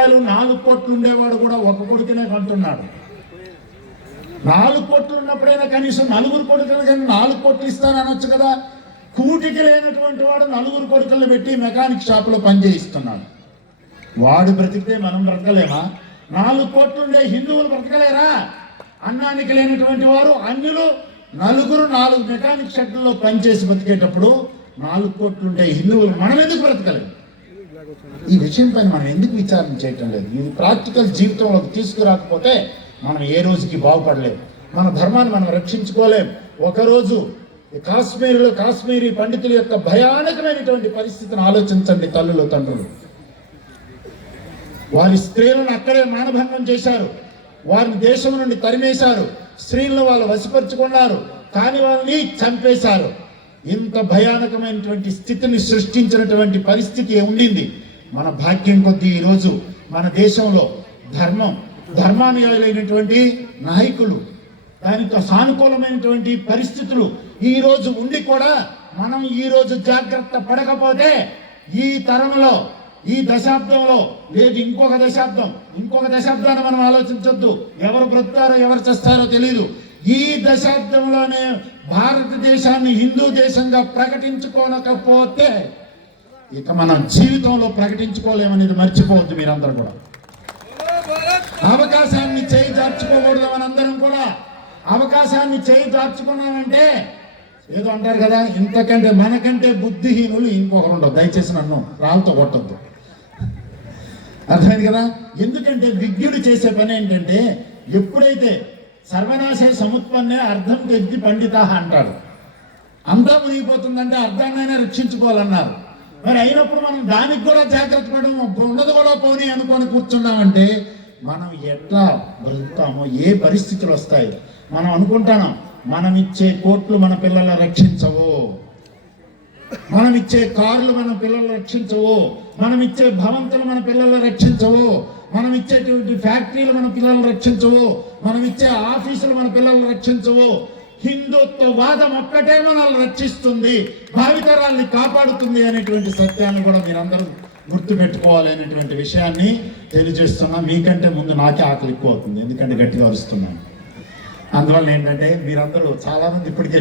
4 కోట్లు ఉండేవాడు కూడా 1 కొడుకునే కంటున్నాడు. 4 కోట్లు ఉన్నప్పుడైనా కనీసం 4 కొడుకులు కానీ 4 కోట్లు ఇస్తాను అనొచ్చు కదా. కూటికి లేనటువంటి వాడు 4 కొడుకులు పెట్టి మెకానిక్ షాపులో పనిచేయిస్తున్నాడు. వాడు బ్రతికితే మనం బ్రతకలేమా? 4 కోట్లు ఉండే హిందువులు బ్రతకలేరా? అన్నానికి లేనటువంటి వారు అన్యులు 4 మెకానిక్ షాపుల్లో పనిచేసి బతికేటప్పుడు 4 కోట్లు ఉండే హిందువులు మనం ఎందుకు బ్రతకలేము? ఈ విషయం పైన మనం ఎందుకు విచారణ చేయటం లేదు? ఇది ప్రాక్టికల్ జీవితంలోకి తీసుకురాకపోతే మనం ఏ రోజుకి బాగుపడలేము. మన ధర్మాన్ని మనం రక్షించుకోలేము. ఒకరోజు కాశ్మీరీ పండితుల యొక్క భయానకమైనటువంటి పరిస్థితిని ఆలోచించండి తల్లులు తండ్రులు. వారి స్త్రీలను అక్కడే మానభంగం చేశారు, వారిని దేశం నుండి తరిమేశారు, స్త్రీలను వాళ్ళు వశపరుచుకున్నారు, కానీ వాళ్ళని చంపేశారు. ఇంత భయానకమైనటువంటి స్థితిని సృష్టించినటువంటి పరిస్థితి ఉండింది. మన భాగ్యం కొద్దీ ఈరోజు మన దేశంలో ధర్మానుయాయులైనటువంటి నాయకులు, దానికి సానుకూలమైనటువంటి పరిస్థితులు ఈ రోజు ఉండి కూడా మనం ఈ రోజు జాగ్రత్త పడకపోతే ఈ తరంలో, ఈ దశాబ్దంలో, లేదు ఇంకొక దశాబ్దాన్ని మనం ఆలోచించొద్దు. ఎవరు బ్రతుకుతారో ఎవరు చేస్తారో తెలియదు. ఈ దశాబ్దంలోనే భారతదేశాన్ని హిందూ దేశంగా ప్రకటించుకోలేకపోతే ఇక మనం జీవితంలో ప్రకటించుకోలేమనేది మర్చిపోవద్దు. మీరందరూ కూడా అవకాశాన్ని చేయి దార్చుకోకూడదు. మనందరం కూడా అవకాశాన్ని చేయి దార్చుకున్నామంటే ఏదో అంటారు కదా, ఇంతకంటే మనకంటే బుద్ధిహీనులు ఇంకొకరు ఉండవు. దయచేసి నన్ను రాళ్ళతో కొట్టద్దు, అర్థమైంది కదా? ఎందుకంటే విజ్ఞుడు చేసే పని ఏంటంటే, ఎప్పుడైతే సర్వనాశే సముత్పన్నే అర్థం తెద్ది పండిత అంటాడు. అంతా మునిగిపోతుందంటే అర్థాన్నైనా రక్షించుకోవాలన్నారు. మరి అయినప్పుడు మనం దానికి కూడా జాగ్రత్త పడము, ఉన్నది కూడా పోనీ అనుకొని కూర్చున్నామంటే మనం ఎట్లా బ్రతుకుతామో, ఏ పరిస్థితులు వస్తాయి. మనం అనుకుంటాం మనం ఇచ్చే కోట్లు మన పిల్లలను రక్షించవు, మనం ఇచ్చే కార్లు మన పిల్లలు రక్షించవు, మనం ఇచ్చే భవంతులు మన పిల్లలు రక్షించవు, మనం ఇచ్చేటువంటి ఫ్యాక్టరీలు మన పిల్లలు రక్షించవు, మనం ఇచ్చే ఆఫీసులు మన పిల్లలు రక్షించవు. హిందుత్వవాదం ఒక్కటే మనల్ని రక్షిస్తుంది, భావితరాల్ని కాపాడుతుంది అనేటువంటి సత్యాన్ని కూడా మీరందరూ గుర్తుపెట్టుకోవాలి అనేటువంటి విషయాన్ని తెలియజేస్తున్నా. మీకంటే ముందు నాకే ఆకలి ఎక్కువ అవుతుంది, ఎందుకంటే గట్టిగా అరుస్తున్నాను. అందువల్ల ఏంటంటే మీరందరూ చాలా మంది ఇప్పటికే